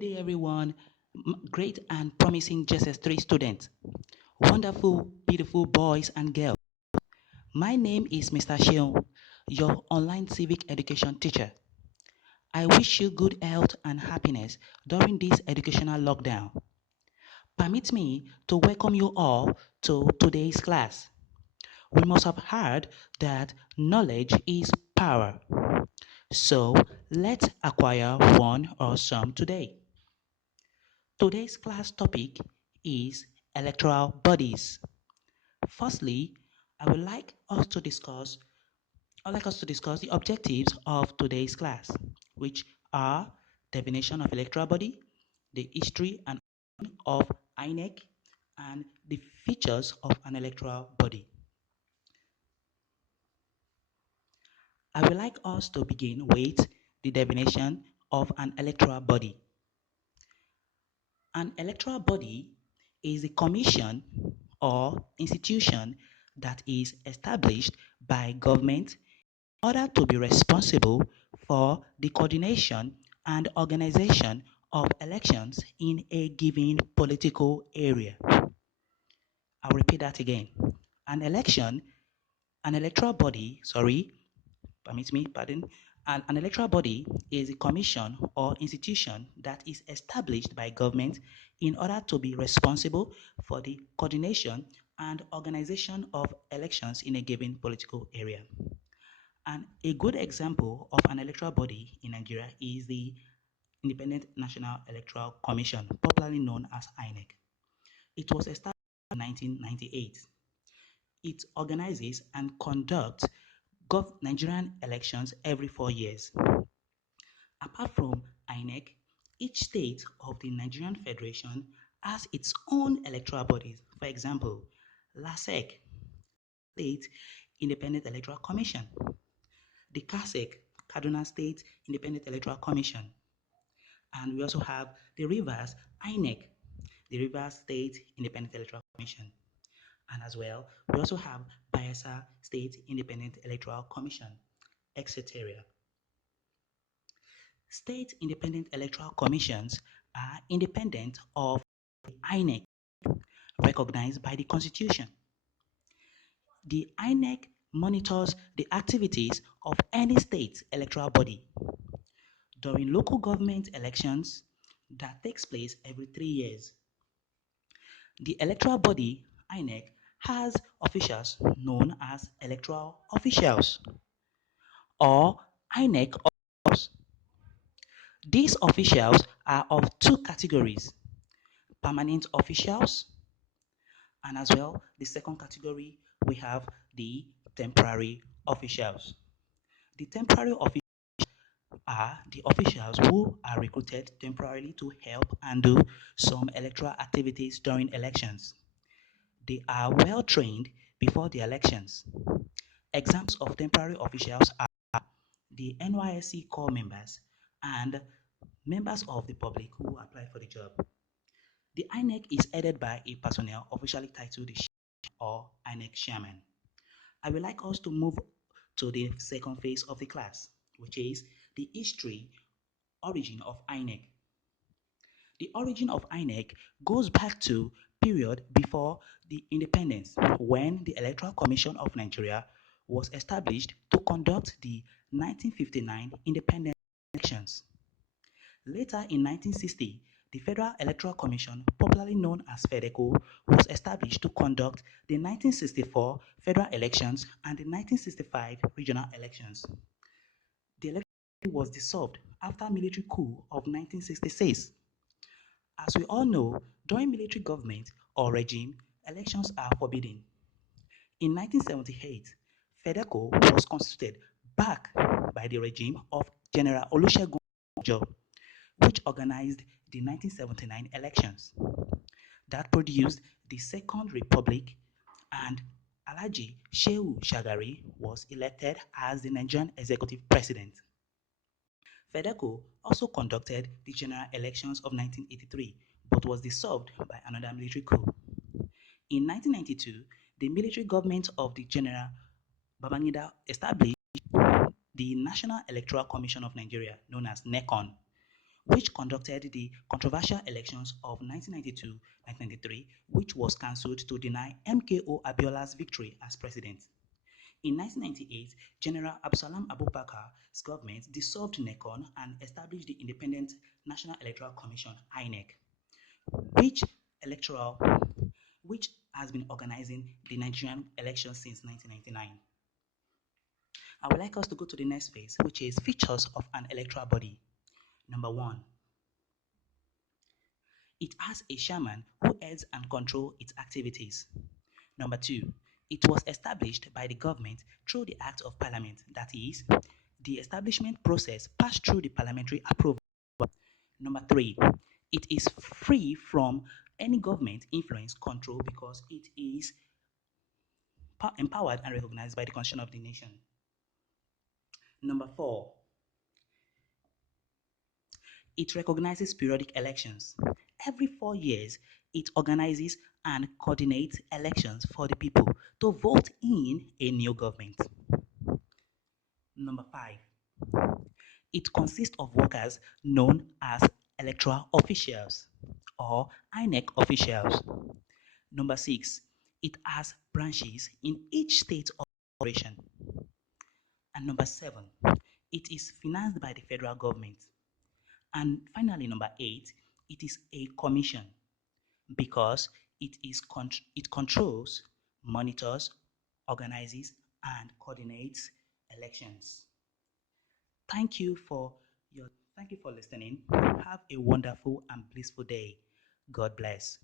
day, everyone. Great and promising JSS3 students. Wonderful, beautiful boys and girls. My name is Mr. Sheon, your online civic education teacher. I wish you good health and happiness during this educational lockdown. Permit me to welcome you all to today's class. We must have heard that knowledge is power. So let's acquire one or some today. Today's class topic is electoral bodies. Firstly, I'd like us to discuss the objectives of today's class, which are definition of electoral body, the history and of INEC, and the features of an electoral body. I would like us to begin with the definition of an electoral body. An electoral body is a commission or institution that is established by government in order to be responsible for the coordination and organization of elections in a given political area. I'll repeat that again. An election, an electoral body, sorry, permit me, pardon, an electoral body is a commission or institution that is established by government in order to be responsible for the coordination and organization of elections in a given political area. And a good example of an electoral body in Nigeria is the Independent National Electoral Commission, popularly known as INEC. It was established in 1998. It organizes and conducts Nigerian elections every 4 years. Apart from INEC, each state of the Nigerian Federation has its own electoral bodies. For example, LASEC, State Independent Electoral Commission, the CASEC, Kaduna State Independent Electoral Commission, and we also have the Rivers INEC, the Rivers State Independent Electoral Commission. And as well, we also have Bayelsa State Independent Electoral Commission, etc. State Independent Electoral Commissions are independent of the INEC, recognized by the Constitution. The INEC monitors the activities of any state electoral body. During local government elections that takes place every 3 years, the electoral body, INEC, has officials known as electoral officials or INEC officials. These officials are of two categories, permanent officials, and as well, the second category, we have the temporary officials. The temporary officials are the officials who are recruited temporarily to help and do some electoral activities during elections. They are well trained before the elections. Examples of temporary officials are the NYSC core members and members of the public who apply for the job. The INEC is headed by a personnel officially titled the or INEC chairman. I would like us to move to the second phase of the class, which is the history origin of INEC. The origin of INEC goes back to period before the independence when the Electoral Commission of Nigeria was established to conduct the 1959 independent elections. Later in 1960, the Federal Electoral Commission, popularly known as FEDECO, was established to conduct the 1964 federal elections and the 1965 regional elections. The election was dissolved after military coup of 1966. As we all know, during military government or regime, elections are forbidden. In 1978, FEDECO was constituted back by the regime of General Olusegun Obasanjo, which organized the 1979 elections that produced the Second Republic, and Alhaji Shehu Shagari was elected as the Nigerian executive president. FEDECO also conducted the general elections of 1983 but was dissolved by another military coup. In 1992, the military government of the General Babangida established the National Electoral Commission of Nigeria, known as NECON, which conducted the controversial elections of 1992-1993, which was cancelled to deny MKO Abiola's victory as president. In 1998, General Absalam Abubakar's government dissolved NECON and established the Independent National Electoral Commission (INEC), which electoral which has been organizing the Nigerian elections since 1999. I would like us to go to the next phase, which is features of an electoral body. Number one, it has a chairman who heads and controls its activities. Number two, it was established by the government through the Act of Parliament, that is, the establishment process passed through the parliamentary approval. Number three, it is free from any government influence control because it is empowered and recognized by the Constitution of the nation. Number four, it recognizes periodic elections. Every 4 years, it organizes and coordinates elections for the people to vote in a new government. Number five, it consists of workers known as electoral officials or INEC officials. Number six, it has branches in each state of operation. And number seven, it is financed by the federal government. And finally, number eight, it is a commission because it controls, monitors, organizes, and coordinates elections. Thank you for thank you for listening. Have a wonderful and blissful day. God bless.